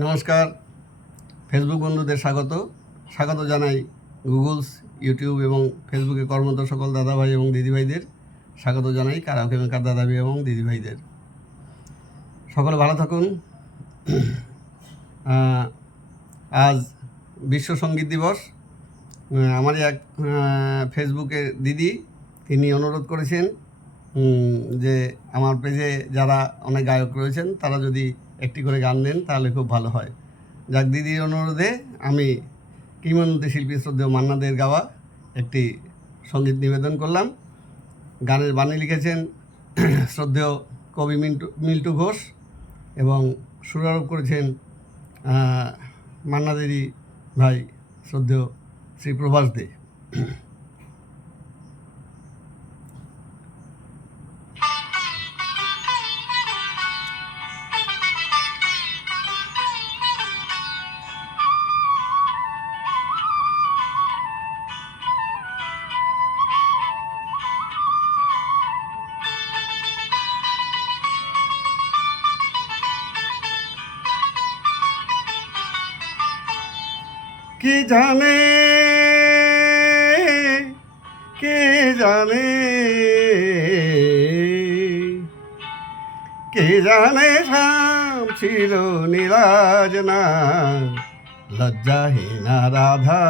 নমস্কার, ফেসবুক বন্ধুদের স্বাগত জানাই। গুগলস, ইউটিউব এবং ফেসবুকে কর্মরত সকল দাদাভাই এবং দিদিভাইদের স্বাগত জানাই। কারাওকে মেকার দাদাভাই এবং দিদিভাইদের সকলে ভালো থাকুন। আজ বিশ্ব সঙ্গীত দিবস। আমারই এক ফেসবুকে দিদি তিনি অনুরোধ করেছেন যে আমার পেজে যারা অনেক গায়ক রয়েছেন তারা যদি একটি করে গান দেন তাহলে খুব ভালো হয়। যাক, দিদির অনুরোধে আমি কিংবদন্তি শিল্পী শ্রদ্ধেয় মান্না দের গাওয়া একটি সঙ্গীত নিবেদন করলাম। গানের বাণী লিখেছেন শ্রদ্ধেয় কবি মিল্টু ঘোষ এবং সুরারোপ করেছেন মান্না দেরই ভাই শ্রদ্ধেয় শ্রী প্রভাস দে। কে জানে কে জানে কে জানে শাম ছিল নীরাজ না লজ্জাহীনা রাধা,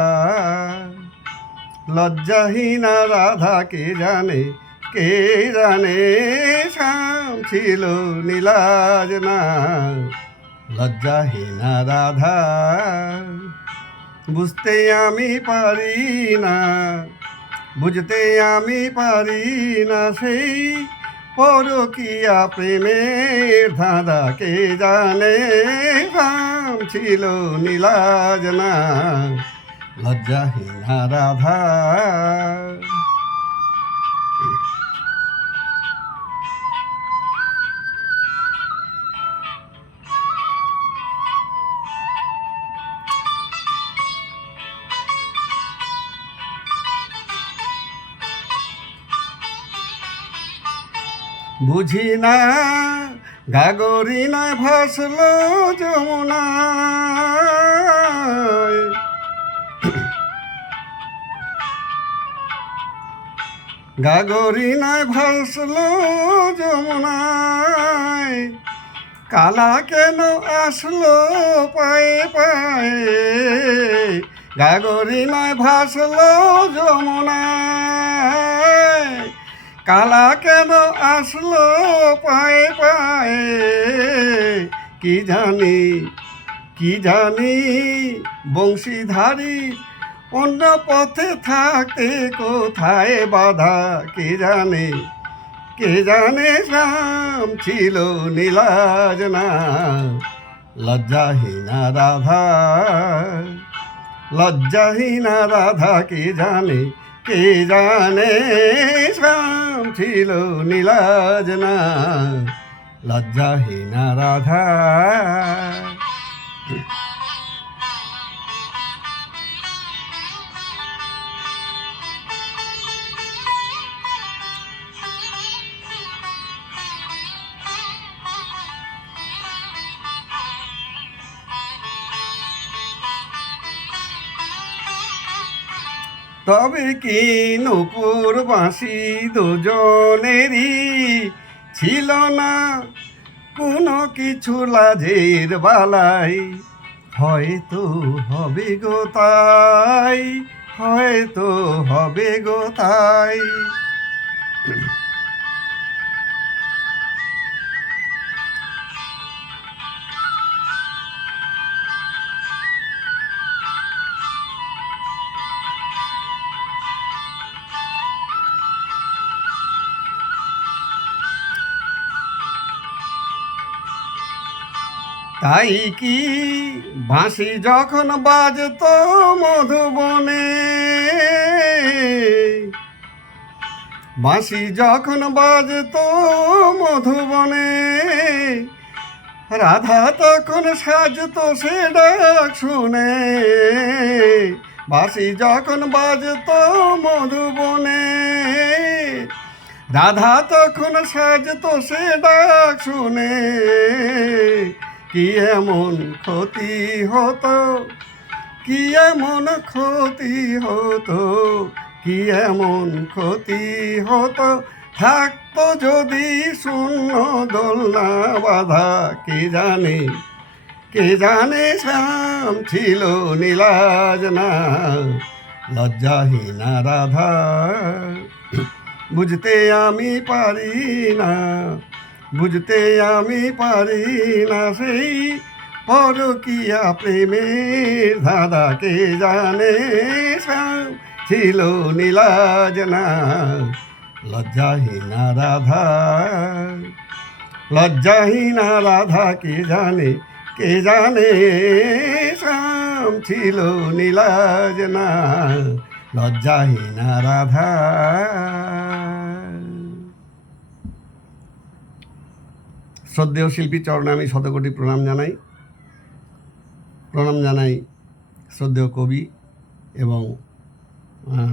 লজ্জাহীনা রাধা কে জানে শাম ছিল নীলাজ না লজ্জাহীনা রাধা। বুঝতে আমি পারি না, বুঝতে আমি পারি না সেই পরকীয়া প্রেমের ধাঁধা কে জানে শাম ছিল নীলাজ না লজ্জাহীনা রাধা। বুঝি না গাগরি না ভাসল যমুনায়, গাগরি না ভাসল যমুনায়, কালা কেন আসলো পায়ে পায়ে, গাগরি নয় ভাসল যমুনায়, কালা কেন আসলো পায়ে পায়ে। কি জানি বংশীধারী অন্য পথে থাকতে কোথায় বাধা, কে জানে শাম ছিল নীলাজ না লজ্জাহীনা রাধা, লজ্জাহীনা রাধা কে জানে শাম ছিল নীলাজ না লজ্জাহীনা রাধা। তবে কি নূপুর বাঁশি দুজনেরই ছিল না কোনো কিছু লাজের বালাই, হয়তো হবে গো তাই, হয়তো হবে গো তাই। তাই কি বাঁশি যখন বাজতো মধুবনে, বাঁশি যখন বাজতো মধুবনে, রাধা তখন সাজতো সে ডাক শুনে, বাঁশি যখন বাজতো মধুবনে, রাধা তখন সাজতো সে ডাক শুনে। কি এমন ক্ষতি হতো, কি এমন ক্ষতি হতো, কি এমন ক্ষতি হতো, থাকতো যদি শূন্য দোলনা বাধা। কে জানে শ্যাম ছিল নীলাজ না, লজ্জাহীনা রাধা। বুঝতে আমি পারি না, বুঝতে আমি পারি না সেই পরকিয়া প্রেমের ধাঁধা। কে জানে শ্যাম ছিল নীলাজ না, লজ্জাহীনা রাধা। লজ্জাহীনা রাধা কে জানে শ্যাম ছিল নীলাজ না, লজ্জাহীনা রাধা। শ্রদ্ধেয় শিল্পী চরণে আমি শতকোটি প্রণাম জানাই শ্রদ্ধেয় কবি এবং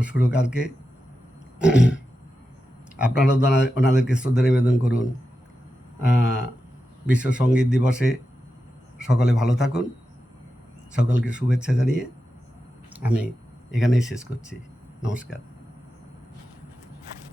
সুরকারকে। আপনারা ওনাদেরকে শ্রদ্ধা নিবেদন করুন। বিশ্ব সঙ্গীত দিবসে সকলে ভালো থাকুন। সকলকে শুভেচ্ছা জানিয়ে আমি এখানেই শেষ করছি। নমস্কার।